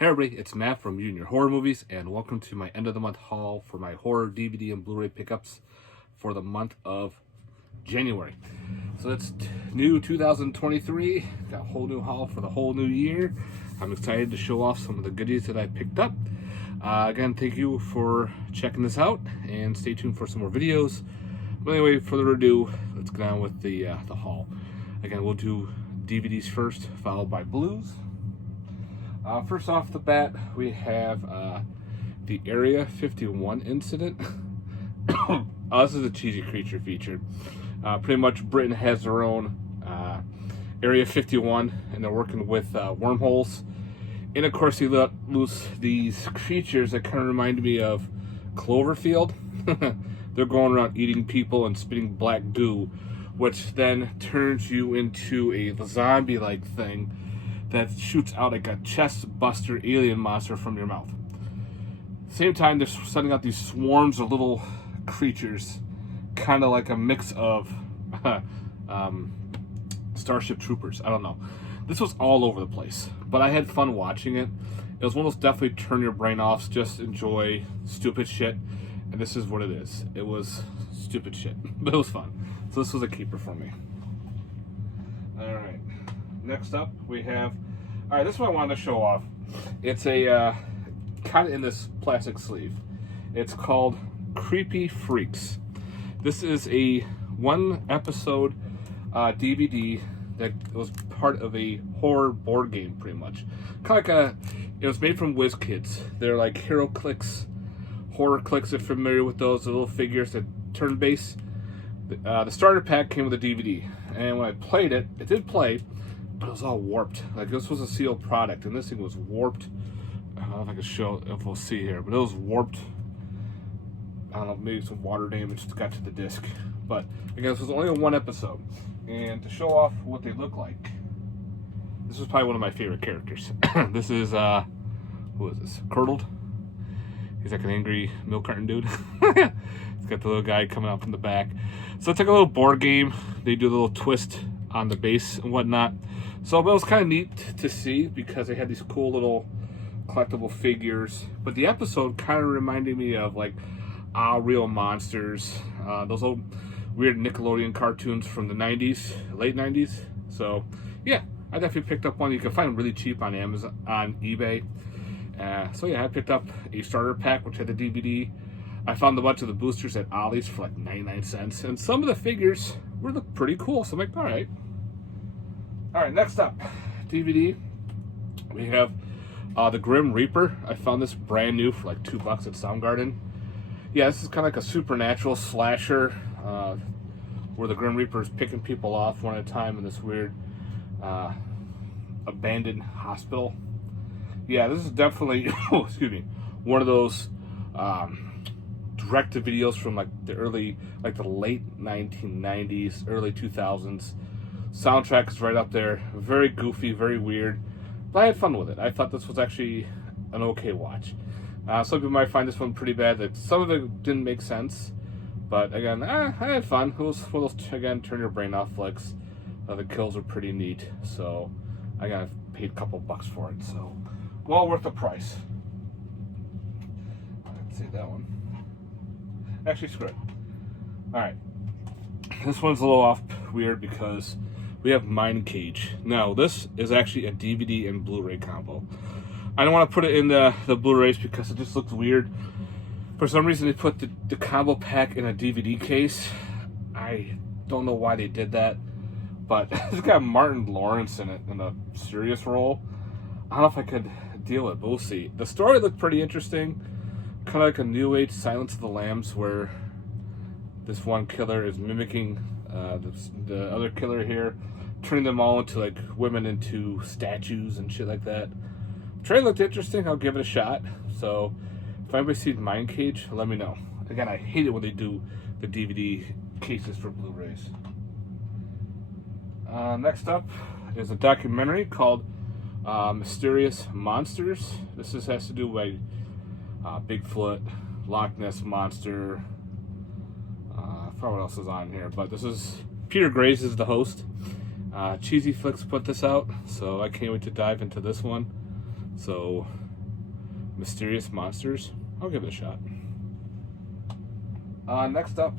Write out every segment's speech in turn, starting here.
Hey everybody, it's Matt from Junior Horror Movies, and welcome to my end of the month haul for my horror DVD and Blu-ray pickups for the month of January. So it's new 2023, got a whole new haul for the whole new year. I'm excited to show off some of the goodies that I picked up. Again, thank you for checking this out, and stay tuned for some more videos. But anyway, further ado, let's get on with the haul. Again, we'll do DVDs first, followed by Blues. First off the bat, we have the Area 51 incident. This is a cheesy creature feature. Pretty much Britain has their own Area 51, and they're working with wormholes. And of course, they let loose these creatures that kind of remind me of Cloverfield. They're going around eating people and spitting black goo, which then turns you into a zombie-like thing that shoots out like a chest buster alien monster from your mouth. Same time, they're sending out these swarms of little creatures, kind of like a mix of Starship Troopers. I don't know. This was all over the place, but I had fun watching it. It was one of those definitely turn your brain off, just enjoy stupid shit, and this is what it is. It was stupid shit, but it was fun. So this was a keeper for me. All right. Next up, we have, all right, this one I wanted to show off. It's a, kind of in this plastic sleeve. It's called Creepy Freaks. This is a one-episode DVD that was part of a horror board game, pretty much. Kind of like it was made from WizKids. They're like Hero Clicks, Horror Clicks, if you're familiar with those, the little figures that turn base. The starter pack came with a DVD, and when I played it, it did play, but it was all warped. Like, this was a sealed product, and this thing was warped. I don't know if I can show, if we'll see here, but it was warped. I don't know, maybe some water damage got to the disc. But again, this was only a one episode. And to show off what they look like, this was probably one of my favorite characters. This is, who is this? Curdled. He's like an angry milk carton dude. He's got the little guy coming out from the back. So it's like a little board game. They do a little twist on the base and whatnot. So it was kind of neat to see because they had these cool little collectible figures. But the episode kind of reminded me of like Real Monsters, those old weird Nickelodeon cartoons from the 90s, late 90s. So yeah, I definitely picked up one. You can find them really cheap on Amazon, on eBay. So yeah, I picked up a starter pack which had the DVD. I found a bunch of the boosters at Ollie's for like 99 cents, and some of the figures were pretty cool. So I'm like, all right. All right, next up, DVD. We have the Grim Reaper. I found this brand new for like $2 at Soundgarden. Yeah, this is kind of like a supernatural slasher where the Grim Reaper is picking people off one at a time in this weird abandoned hospital. Yeah, this is definitely, oh, excuse me, one of those direct to videos from like the late 1990s, early 2000s. Soundtrack is right up there. Very goofy, very weird, but I had fun with it. I thought this was actually an okay watch. Some people might find this one pretty bad. That some of it didn't make sense, but again, I had fun. It was one of those, again, turn your brain off flicks. The kills are pretty neat, so I paid a couple bucks for it. So well worth the price. Let's see that one. Actually, screw it. All right, this one's a little off weird because we have Mind Cage. Now, this is actually a DVD and Blu-ray combo. I don't want to put it in the Blu-rays because it just looks weird. For some reason, they put the combo pack in a DVD case. I don't know why they did that, but it's got Martin Lawrence in it in a serious role. I don't know if I could deal with it, but we'll see. The story looked pretty interesting. Kind of like a New Age Silence of the Lambs, where this one killer is mimicking the other killer here, turning them all into like women into statues and shit like that. Trailer looked interesting. I'll give it a shot. So if anybody's seen Mind Cage, let me know. Again, I hate it when they do the DVD cases for Blu-rays. Next up is a documentary called Mysterious Monsters. This has to do with Bigfoot, Loch Ness Monster. I forgot what else is on here, but this is Peter Grace is the host. Cheesy Flicks put this out, so I can't wait to dive into this one. So Mysterious Monsters. I'll give it a shot. Next up,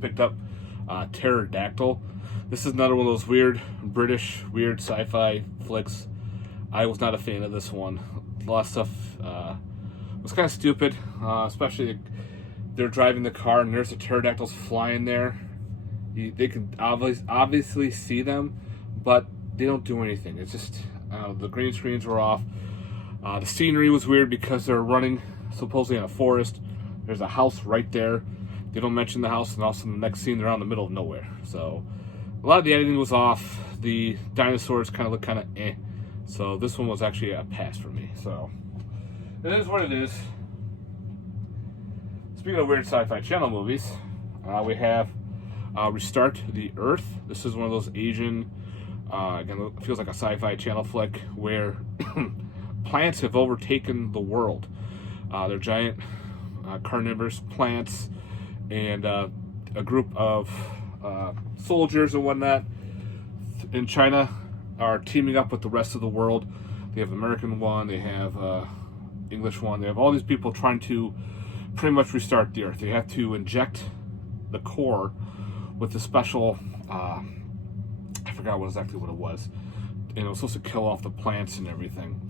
picked up Pterodactyl. This is another one of those weird sci-fi flicks. I was not a fan of this one. A lot of stuff was kind of stupid, especially they're driving the car and there's the pterodactyls flying there. They can obviously see them, but they don't do anything. It's just the green screens were off. The scenery was weird because they're running supposedly in a forest. There's a house right there. They don't mention the house, and also in the next scene they're out in the middle of nowhere. So a lot of the editing was off. The dinosaurs kind of look kind of eh. So this one was actually a pass for me. So it is what it is. Speaking of weird sci-fi channel movies, we have Restart the Earth. This is one of those Asian, again, it feels like a sci-fi channel flick where plants have overtaken the world. They're giant carnivorous plants, and a group of soldiers and whatnot in China are teaming up with the rest of the world. They have the American one, they have English one, they have all these people trying to pretty much restart the Earth. They have to inject the core with a special, I forgot exactly what it was, and it was supposed to kill off the plants and everything.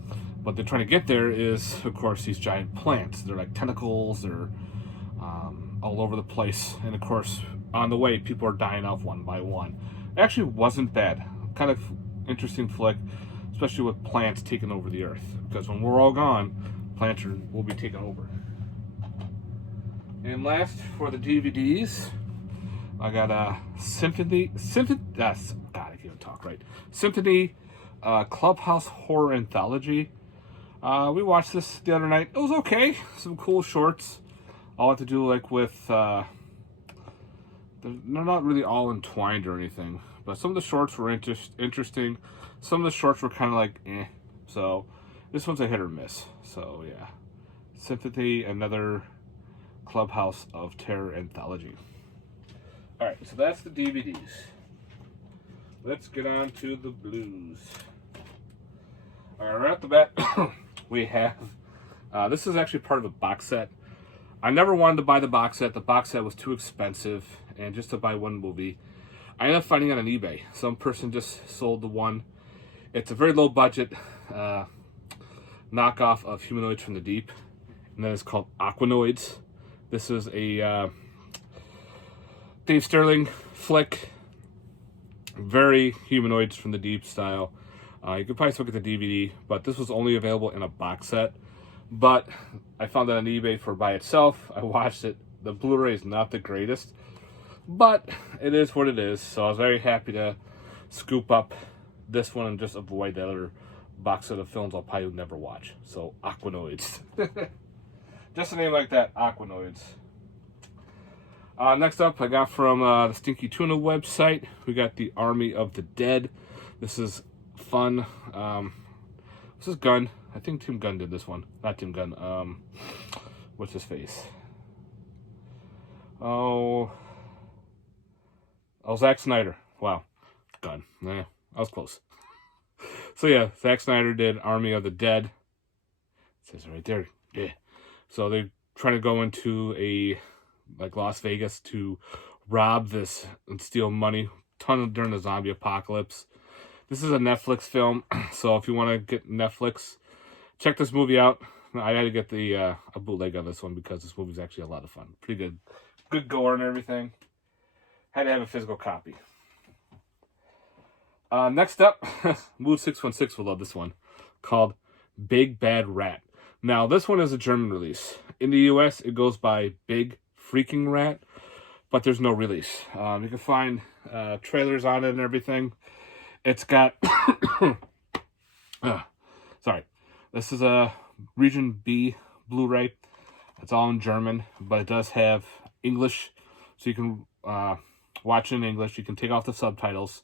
What they're trying to get there is, of course, these giant plants. They're like tentacles, they're all over the place, and of course, on the way, people are dying off one by one. It actually wasn't bad. Kind of interesting flick, especially with plants taking over the Earth, because when we're all gone, plants will be taken over. And last, for the DVDs, I got a Symphony, God, I can't even talk right. Symphony Clubhouse Horror Anthology. We watched this the other night. It was okay. Some cool shorts. All I have to do, like, with, they're not really all entwined or anything, but some of the shorts were interesting. Some of the shorts were kind of like, eh. So, this one's a hit or miss. So, yeah. Sympathy, another Clubhouse of Terror anthology. Alright, so that's the DVDs. Let's get on to the blues. Alright, right off the bat, we have, this is actually part of a box set. I never wanted to buy the box set. The box set was too expensive, and just to buy one movie. I ended up finding it on eBay. Some person just sold the one. It's a very low budget knockoff of Humanoids from the Deep, and then it's called Aquanoids. This is a Dave Sterling flick, very Humanoids from the Deep style. You could probably still get the DVD, but this was only available in a box set. But I found it on eBay for by itself. I watched it. The Blu-ray is not the greatest, but it is what it is. So I was very happy to scoop up this one and just avoid the other box set of films I'll probably never watch. So Aquanoids. Just a name like that, Aquanoids. Next up, I got from the Stinky Tuna website. We got the Army of the Dead. This is fun. This is Gunn. I think Tim Gunn did this one. Not Tim Gunn. What's his face? Oh, Zack Snyder. Wow. Gunn. Nah, I was close. So yeah, Zack Snyder did Army of the Dead. It says it right there. Yeah. So they're trying to go into like Las Vegas to rob this and steal money. During the zombie apocalypse. This is a Netflix film, so if you want to get Netflix, check this movie out. I had to get a bootleg of this one because this movie is actually a lot of fun. Pretty good gore and everything. Had to have a physical copy. Next up, Mood 616 will love this one, called Big Bad Rat. Now, this one is a German release. In the US, it goes by Big Freaking Rat, but there's no release. You can find trailers on it and everything. It's got, sorry, this is a Region B Blu-ray. It's all in German, but it does have English, so you can watch it in English. You can take off the subtitles,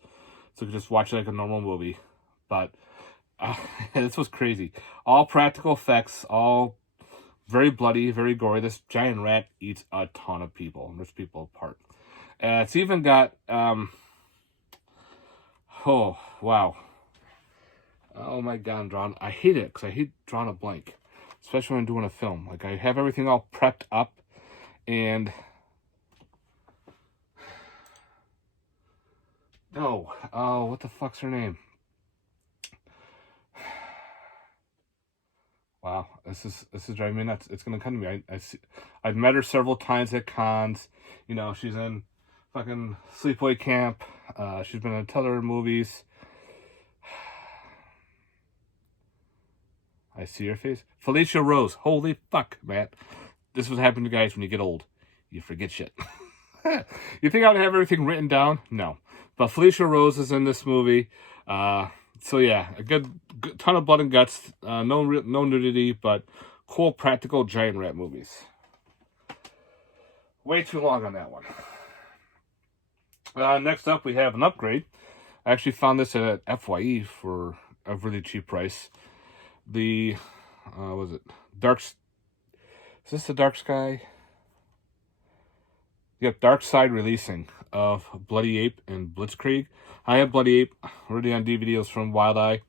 so you can just watch it like a normal movie. But this was crazy. All practical effects, all very bloody, very gory. This giant rat eats a ton of people and rips people apart. It's even got, oh, wow. Oh my god, I'm drawing. I hate it because I hate drawing a blank, especially when I'm doing a film. Like, I have everything all prepped up, and no, oh, what the fuck's her name? Wow, this is driving me nuts. It's gonna come to me. I've met her several times at cons. You know, she's in fucking Sleepaway Camp. She's been in other movies. I see her face. Felicia Rose. Holy fuck, man. This is what happens to guys when you get old. You forget shit. You think I would have everything written down? No. But Felicia Rose is in this movie. So yeah, a good ton of blood and guts. No nudity, but cool practical giant rat movies. Way too long on that one. Next up, we have an upgrade. I actually found this at FYE for a really cheap price. The, was it is this the Dark Sky? Yep, Dark Side Releasing of Bloody Ape and Blitzkrieg. I have Bloody Ape already on DVDs from Wild Eye.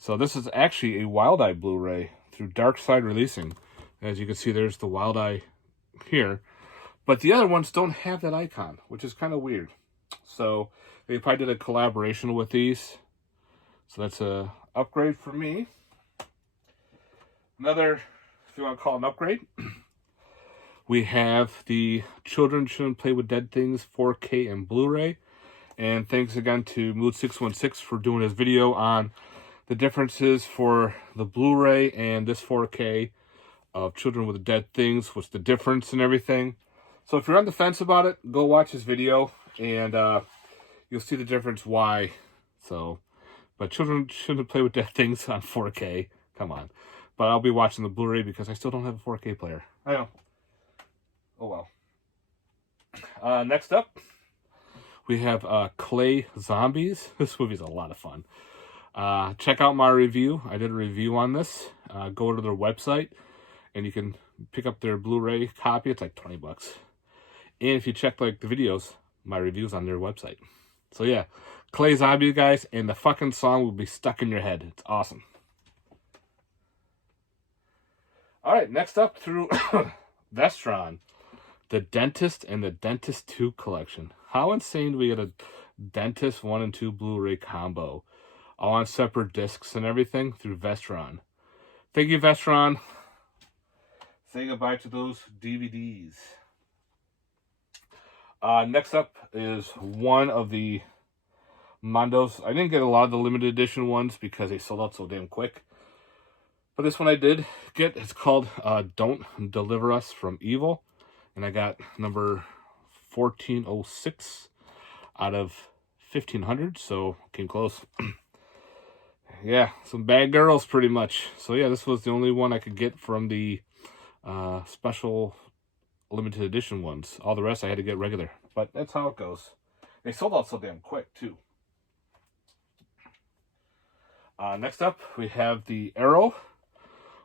So this is actually a Wild Eye Blu-ray through Dark Side Releasing. As you can see, there's the Wild Eye here. But the other ones don't have that icon, which is kind of weird. So they probably did a collaboration with these. So that's a upgrade for me. Another, if you want to call it an upgrade, we have the Children Shouldn't Play with Dead Things 4K and Blu-ray. And thanks again to Mood616 for doing his video on the differences for the Blu-ray and this 4K of Children with Dead Things, what's the difference and everything. So if you're on the fence about it, go watch his video and you'll see the difference why. So, but Children Shouldn't Play with Dead Things on 4K. Come on. But I'll be watching the Blu-ray because I still don't have a 4K player. I know. Oh well. Next up, we have Clay Zombies. This movie's a lot of fun. Check out my review. I did a review on this. Go to their website, and you can pick up their Blu-ray copy. It's like $20. And if you check like the videos, my review's on their website. So yeah, Clay Zombies, guys, and the fucking song will be stuck in your head. It's awesome. All right, next up through Vestron, The Dentist and the Dentist 2 collection. How insane do we get a Dentist 1 and 2 Blu-ray combo, all on separate discs and everything through Vestron. Thank you, Vestron. Say goodbye to those DVDs. Next up is one of the Mondos. I didn't get a lot of the limited edition ones because they sold out so damn quick. But this one I did get. It's called Don't Deliver Us from Evil. And I got number 1406 out of 1500. So came close. Yeah, some bad girls pretty much. So yeah, this was the only one I could get from the special limited edition ones. All the rest I had to get regular. But that's how it goes. They sold out so damn quick too. Next up, we have the Arrow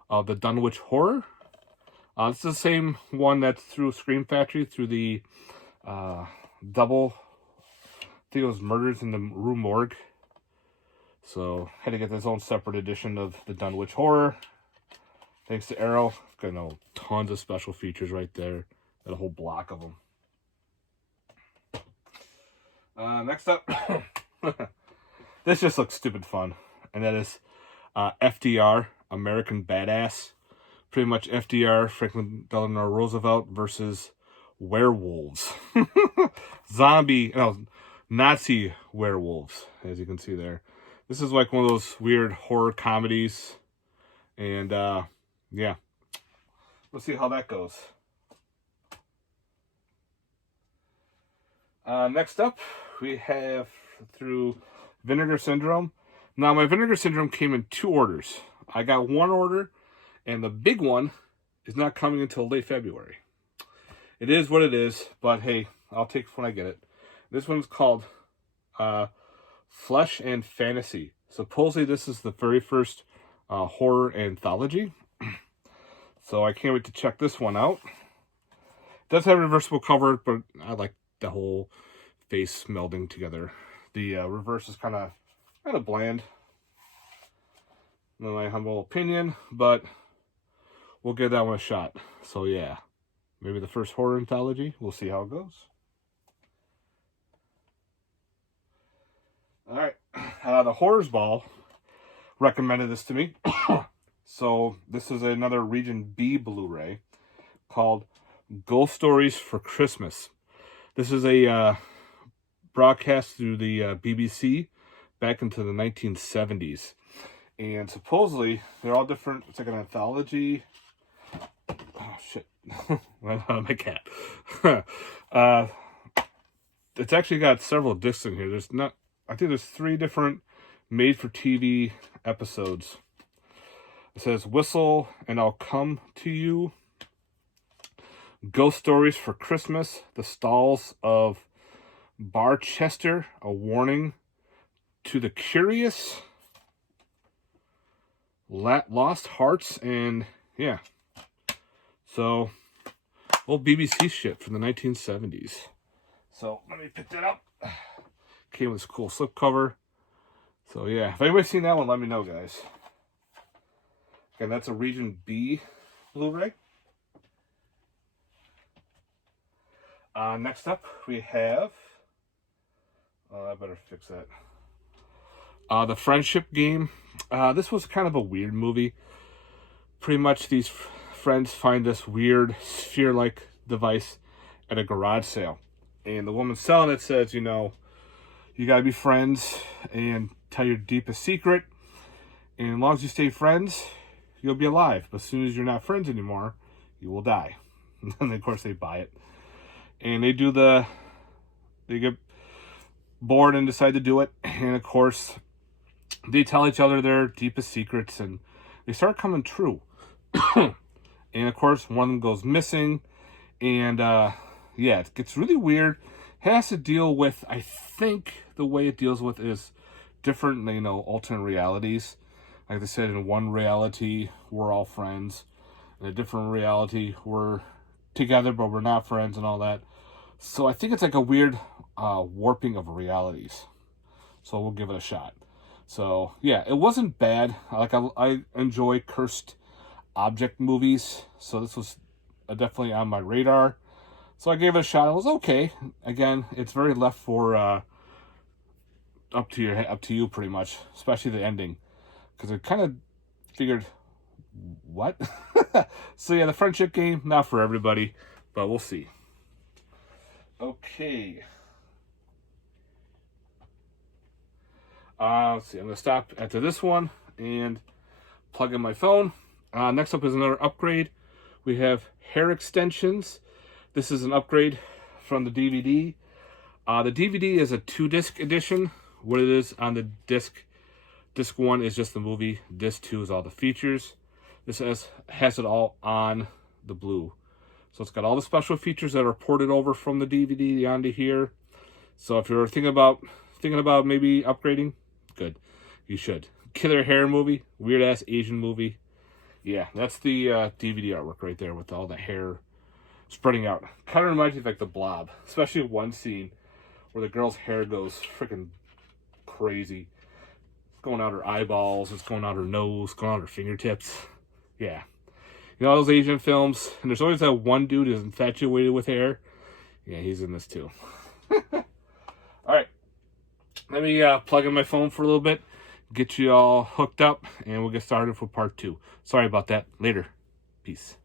of the Dunwich Horror. It's the same one that's through Scream Factory, through the double, I think it was Murders in the Rue Morgue. So, had to get this own separate edition of the Dunwich Horror. Thanks to Arrow. Got tons of special features right there. Got a whole block of them. Next up, this just looks stupid fun. And that is FDR, American Badass. Pretty much FDR, Franklin Delano Roosevelt versus werewolves. Nazi werewolves, as you can see there. This is like one of those weird horror comedies. And, yeah. We'll see how that goes. Next up, we have through Vinegar Syndrome. Now, my Vinegar Syndrome came in 2 orders. I got 1 order, and the big one is not coming until late February. It is what it is, but hey, I'll take it when I get it. This one's called Flesh and Fantasy. Supposedly, this is the very first horror anthology. So I can't wait to check this one out. It does have a reversible cover, but I like the whole face melding together. The reverse is kind of bland. in my humble opinion, but we'll give that one a shot. So yeah, maybe the first horror anthology. We'll see how it goes. All right, the Horrors Ball recommended this to me. So this is another Region B Blu-ray called Ghost Stories for Christmas. This is a broadcast through the BBC back into the 1970s. And supposedly, they're all different. It's like an anthology. Oh, shit. My cat. It's actually got several discs in here. I think there's 3 different made-for-TV episodes. It says, Whistle and I'll Come to You. Ghost Stories for Christmas. The Stalls of Barchester. A Warning to the Curious. Lost Hearts, and yeah. So, old BBC shit from the 1970s. So, let me pick that up. Came with this cool slipcover. So, yeah. If anybody's seen that one, let me know, guys. Again, that's a Region B Blu-ray. Next up, we have... I better fix that. The Friendship Game. This was kind of a weird movie. Pretty much these friends find this weird sphere-like device at a garage sale. And the woman selling it says, you know, you gotta be friends and tell your deepest secret. And as long as you stay friends, you'll be alive. But as soon as you're not friends anymore, you will die. And of course they buy it. And they get bored and decide to do it. And of course, they tell each other their deepest secrets, and they start coming true. And of course, one of them goes missing, and yeah, it gets really weird. It has to deal with, I think the way it deals with is different, you know, alternate realities. Like I said, in one reality, we're all friends. In a different reality, we're together, but we're not friends and all that. So I think it's like a weird warping of realities. So we'll give it a shot. So, yeah, it wasn't bad. I enjoy cursed object movies, so this was definitely on my radar. So I gave it a shot. It was okay. Again, it's very left for up to you pretty much, especially the ending, because I kind of figured, what? So yeah, the Friendship Game, not for everybody, but we'll see. Okay. Let's see, I'm going to stop after this one and plug in my phone. Next up is another upgrade. We have hair extensions. This is an upgrade from the DVD. The DVD is a 2-disc edition. What it is on the disc 1 is just the movie. Disc 2 is all the features. This has it all on the blue. So it's got all the special features that are ported over from the DVD onto here. So if you're thinking about maybe upgrading, good. You should. Killer hair movie, weird ass Asian movie. Yeah, that's the DVD artwork right there with all the hair spreading out. Kind of reminds me of like The Blob, especially one scene where the girl's hair goes freaking crazy. It's going out her eyeballs, it's going out her nose, going out her fingertips. Yeah. You know, those Asian films, and there's always that one dude who's infatuated with hair. Yeah, he's in this too. All right. Let me plug in my phone for a little bit, get you all hooked up, and we'll get started for part 2. Sorry about that. Later. Peace.